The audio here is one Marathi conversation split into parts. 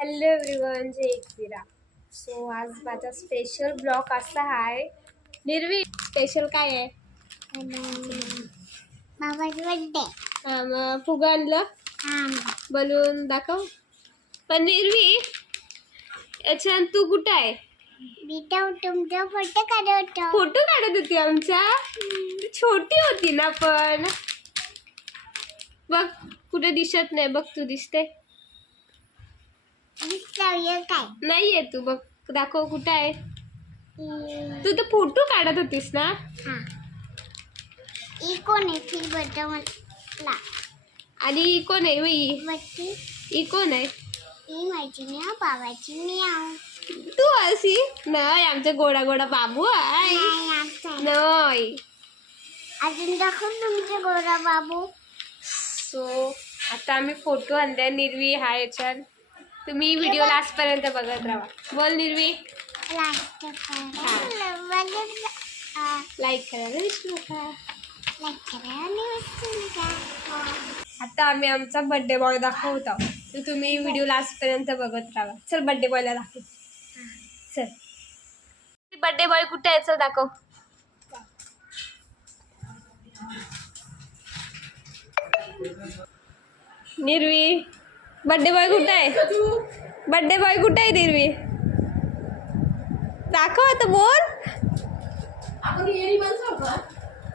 हॅलो एव्हरीवन, जय एकविरा. सो आज माझा स्पेशल ब्लॉग असा आहे. निर्वी स्पेशल काय आहे? मामाचा बर्थडे. मग फुगा आणलं, बलून दाखव. पण निर्वी याच्यात तू कुठं आहे? मी तर तुमचा फोटो काढत होतो. फोटो काढत होती आमचा. छोटी होती ना, पण बघ कुठे दिसत नाही. बघ तू दिसते काय नाहीये. तू बघ, दाखव कुठं आहे. तू तर फोटो काढत होतीस ना. ही कोण आहे? फिर बर्थडे मला. आणि ही कोण आहे? बर्थडे ही कोण आहे? ही माझी ना बाबाची मियाव. तू अशी नाही. आमचा गोडा गोडा बाबू आहे. नाही. अजून दाखव तुमचा गोरा बाबू. सो आता आम्ही फोटो आणले. निर्वी हा याच्यात. तुम्ही व्हिडिओ लास्ट पर्यंत बघत राहा. बोल निर्वी. लाईक करा, विसरू नका. आता आम्ही आमचा बर्थडे बॉय दाखवतो, तर तुम्ही व्हिडिओ लास्ट पर्यंत बघत राहा. चल बर्थडे बॉयला दाखव. चल बर्थडे बॉय कुठे आहे? चल दाखव. निर्वी बर्थडे बॉय कुठे आहे? बर्थडे बॉय कुठे आहे निर्वी? दाखव आता. बोल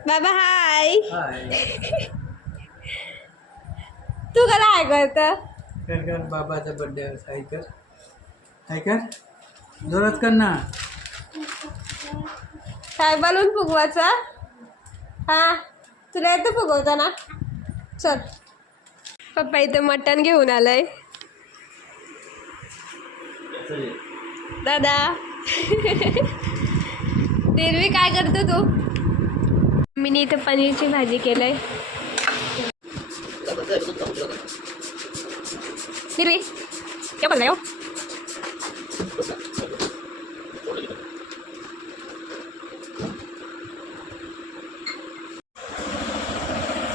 बाबा. हाय. तू कला हाय करत? बाबाचा बर्थडे हाय कर जोरात कर ना. काय बलून फुगवायचा? हा तुला येतं फुगवता ना. चल. पप्पा इथं मटण घेऊन आलंय. दादा. निर्वी काय करतो तू? मी इथं पनीरची भाजी केलंय. निर्वी काय बोलताय हो?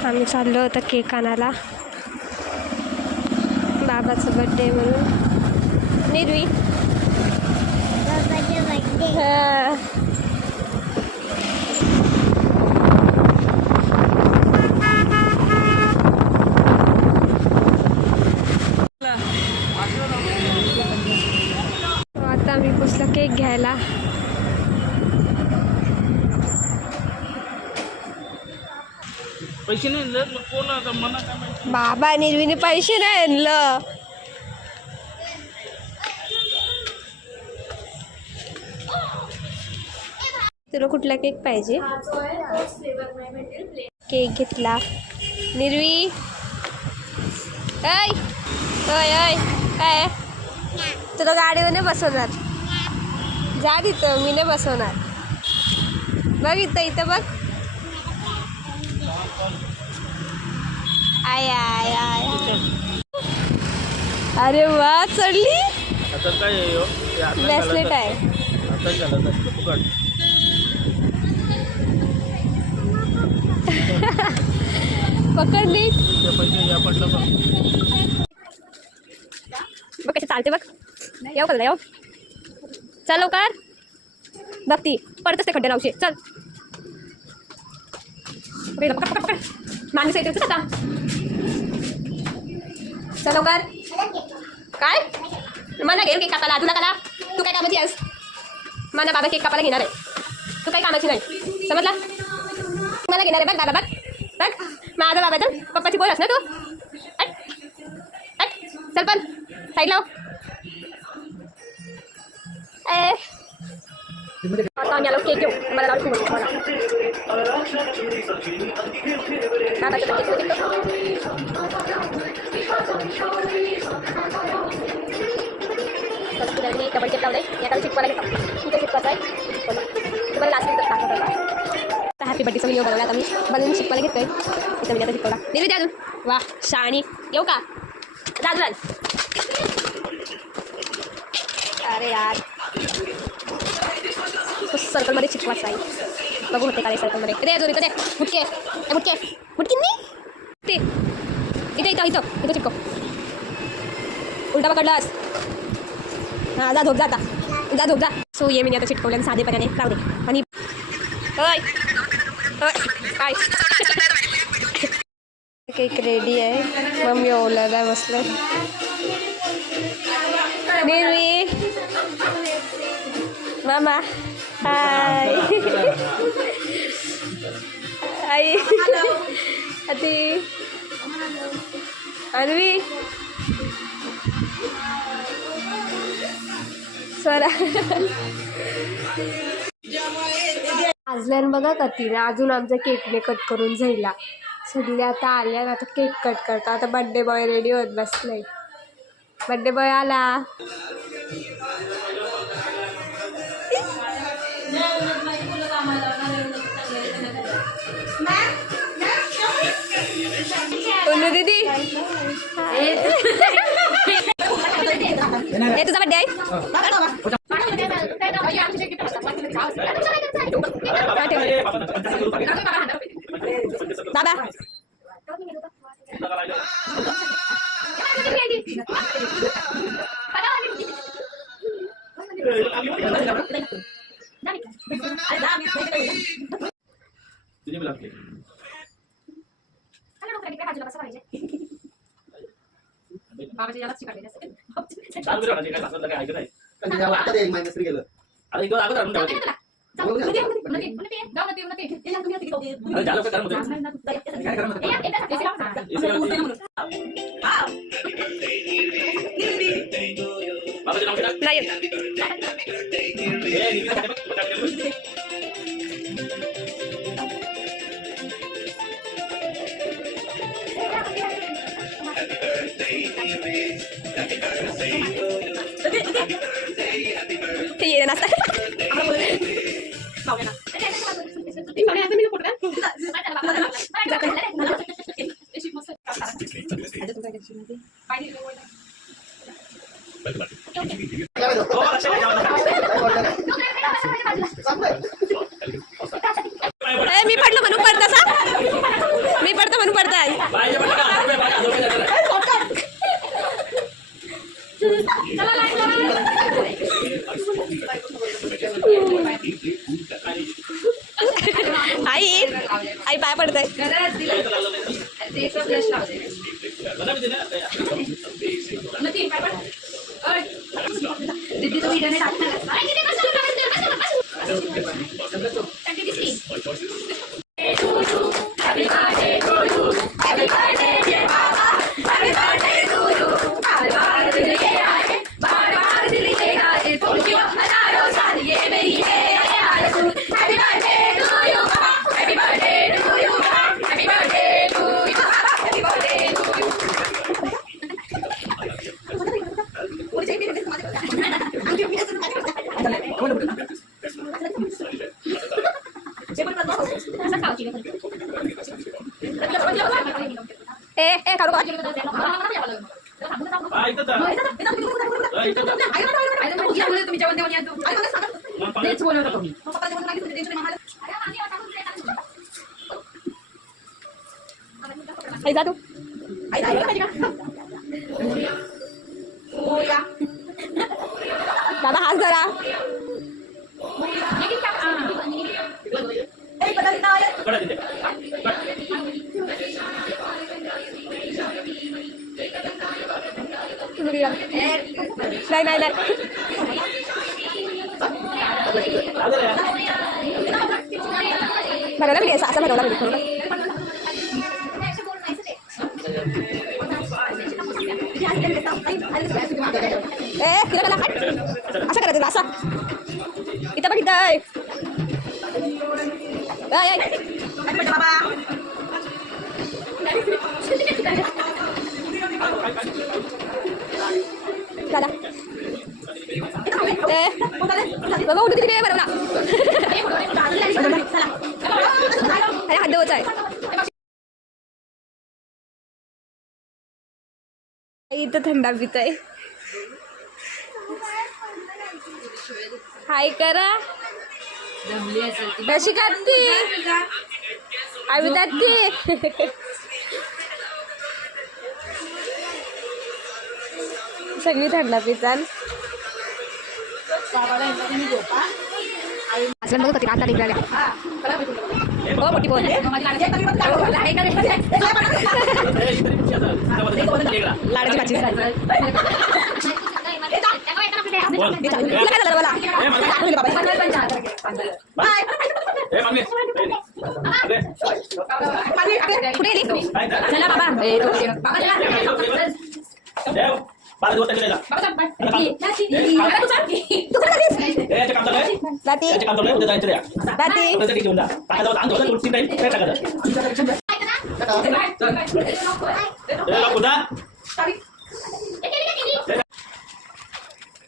आम्ही चाललो होतो केक आणायला, बाबाचा बर्थडे म्हणून. निर्वी बाबाचा बर्थडे. आता आम्ही पुसला केक घ्यायला. पैसे नाही कोण आता मना काय माहिती. बाबा निर्वीने पैसे नाही आणलं. तुला कुठला केक पाहिजे? केक घेतला. निर्वी ऐ ओय ओय काय तुला गाडीवर नाही बसवणार. जा तिथं, मी नाही बसवणार. बघ इथं इथं बघ. I I I. अरे वा चढली. आता काय ब्रेसलेट आहे. आता झालं फुकट. पकडली. पैसे या पडलं बघ कशी चालते. बघ येऊ का येऊ. चल लवकर. बघ ती पडतच ते खड्डे रावशे. चल माणूस येते आता. चल लवकर. काय मला घेऊन केक कापायला? तुला कला तू काय कामाची आहेस? मला बाबा केक कापायला घेणार आहे. तू काही कामाची नाही, समजला? मला घेणार आहे. बघ बाबा बघ बघ. माझा बाबा तर पप्पाची बोल ना तू. चल पण साईड लाव. आता आम्ही आलो केक घेऊ. मला लावून डबल केक लावले. याकडे चिकवायला घेतो. कुठे चिकवायचा आहे तुम्हाला लास्ट मिनिट दाखवतो. हॅपी बर्थडेचा व्हिडिओ बनवला. आता मी बनवून शिकवायला घेतोय. इथं मी आता शिकवला. नेहमी द्या अजून. वा शाणी. येऊ का? राजू अरे यार सर्कलमध्ये चिकवायचं आहे. बघू होते का सर्कलमध्ये. इथे अजून इकडे मुटके मुटके मुटकी मी ते इथे इथं इथं इथं चिपको. उलटा पकडलास. हां जा झोप जा आता जा झोप जा. सो ये मी आता चिटकवल्याने साधेपणाने राहू दे. आणि होय काय केक रेडी आहे. मम्मी ओलायला बसलं. निर्वी मामा हाय आई अति अन्वी स्वरा आजल्यान बघा कतीला अजून आमचा केकने कट करून जाईला. सगळे आता आल्या आता केक कट करता. आता बड्डे बॉय रेडी होत बसलाय. बड्डे बॉय आला. उन्नू दीदी हे तुझा बड्डे आहे. बाबा बाबाच्या यालाच शिकायला ये नाश्ता मी पडलो म्हणून पडता मी पडतो म्हणून पडताय. आई आई पाय पडताय. ए काढू का जा तू दादा हात जरा नाही नाही नाही भरवला मी असं भरवला मी तिला कला असं करायचं असं इथं बघ इथं दादा बघा उठू तिकडे बरं हात देवायचा आहे. इथं थंडा पित आहे. हाय करा कशी खाती आम्ही जाते सगळी थंडा पिताल. असलं बघत होती आता निघाल्या हो मोठी बोल लाडाची भाजी तुला काय झालं मला कुठे गेली चला बाबा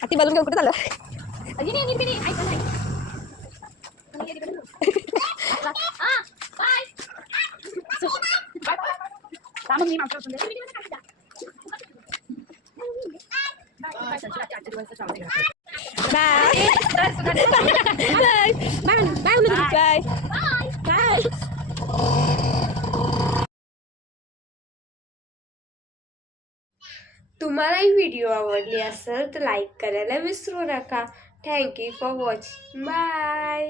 ती बलून घेऊन कुठे झालं तुम्हाला ही व्हिडिओ आवडली असेल तर लाईक करायला विसरू नका. Thank you for watching. Bye.